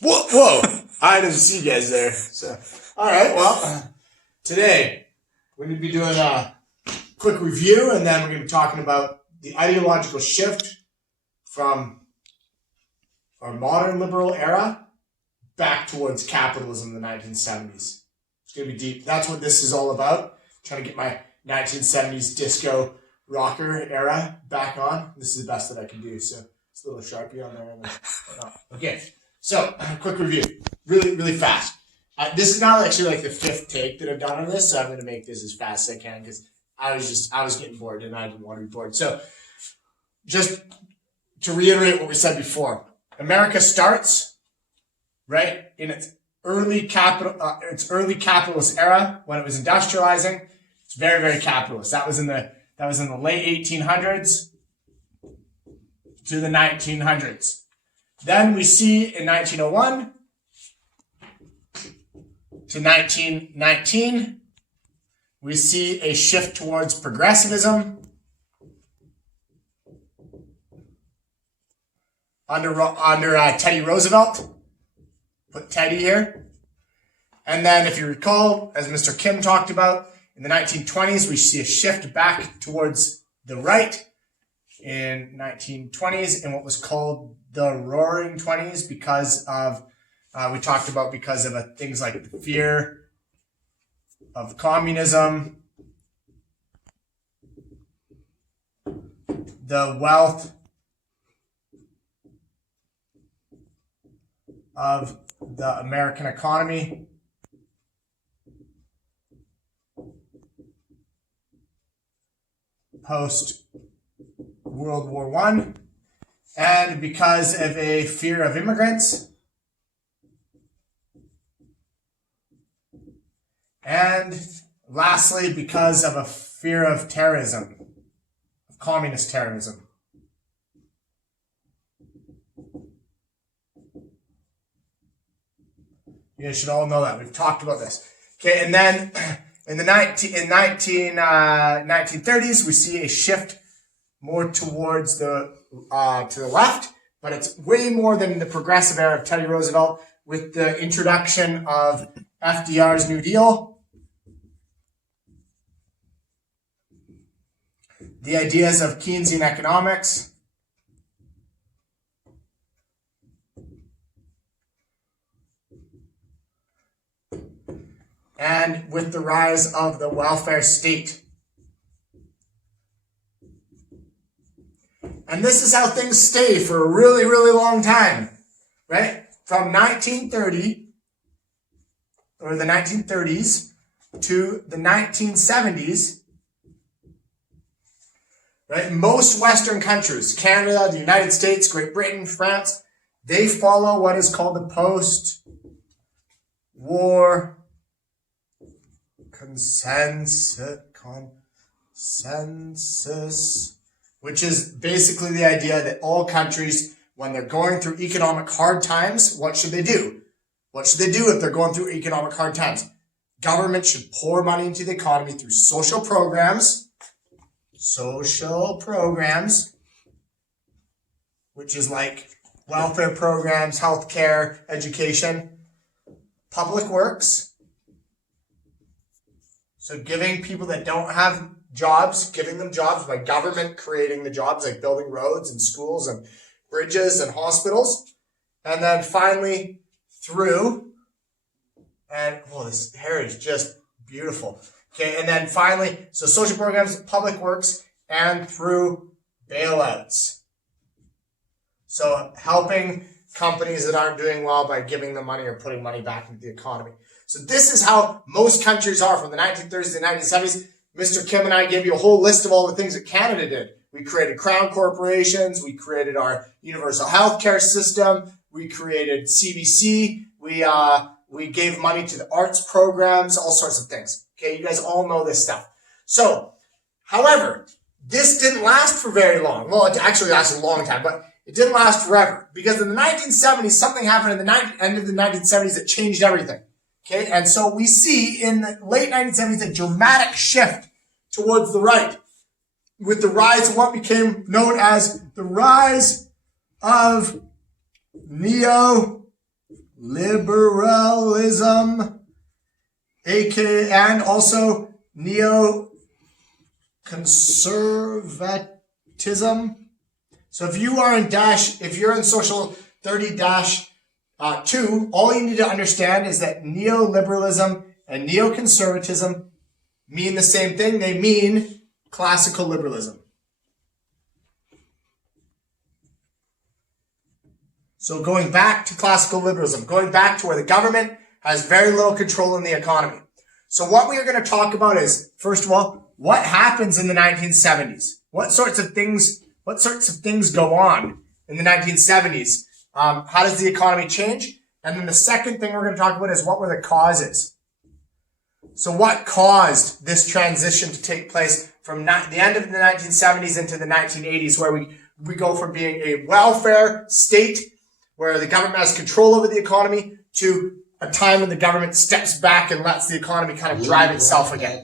Whoa. I didn't see you guys there. So, all right. Well, today we're going to be doing a quick review, and then we're going to be talking about the ideological shift from our modern liberal era back towards capitalism in the 1970s. It's going to be deep. That's what this is all about. I'm trying to get my 1970s disco rocker era back on. This is the best that I can do. So it's a little Sharpie on there. Okay. So, quick review. Really, really fast. This is not actually like the fifth take that I've done on this, so I'm going to make this as fast as I can because I was getting bored and I didn't want to be bored. So, just to reiterate what we said before, America starts, right, in its early capitalist era when it was industrializing. It's very, very capitalist. That was in the late 1800s to the 1900s. Then we see in 1901 to 1919, we see a shift towards progressivism under Teddy Roosevelt. Put Teddy here. And then if you recall, as Mr. Kim talked about, in the 1920s, we see a shift back towards the right in 1920s in what was called the Roaring Twenties because of, we talked about because of things like the fear of communism, the wealth of the American economy, post World War I, and because of a fear of immigrants, and lastly, because of a fear of terrorism, of communist terrorism. You guys should all know that. We've talked about this. Okay, and then in the 1930s, we see a shift more towards to the left, but it's way more than the progressive era of Teddy Roosevelt with the introduction of FDR's New Deal. The ideas of Keynesian economics. And with the rise of the welfare state. And this is how things stay for a really, really long time, right? From 1930, or the 1930s, to the 1970s, right? Most Western countries, Canada, the United States, Great Britain, France, they follow what is called the post-war consensus, which is basically the idea that all countries, when they're going through economic hard times, what should they do? What should they do if they're going through economic hard times? Government should pour money into the economy through social programs, which is like welfare programs, healthcare, education, public works. So giving people that don't have jobs, giving them jobs by government creating the jobs, like building roads and schools and bridges and hospitals. And then finally through, and this hair is just beautiful. Okay, and then finally, so social programs, public works, and through bailouts. So helping companies that aren't doing well by giving them money or putting money back into the economy. So this is how most countries are from the 1930s to the 1970s. Mr. Kim and I gave you a whole list of all the things that Canada did. We created crown corporations. We created our universal healthcare system. We created CBC. We gave money to the arts programs, all sorts of things. Okay, you guys all know this stuff. So, however, this didn't last for very long. Well, it actually lasted a long time, but it didn't last forever. Because in the 1970s, something happened in the end of the 1970s that changed everything. Okay, and so we see in the late 1970s a dramatic shift towards the right with the rise of what became known as the rise of Neoconservatism. liberalism, aka, and also neoconservatism. So if you're in social 30-2, all you need to understand is that neoliberalism and neoconservatism mean the same thing. They mean classical liberalism. So going back to classical liberalism, going back to where the government has very little control in the economy. So what we are going to talk about is, first of all, what happens in the 1970s? What sorts of things go on in the 1970s? How does the economy change? And then the second thing we're going to talk about is what were the causes? So what caused this transition to take place from the end of the 1970s into the 1980s, where we go from being a welfare state where the government has control over the economy to a time when the government steps back and lets the economy kind of drive itself again.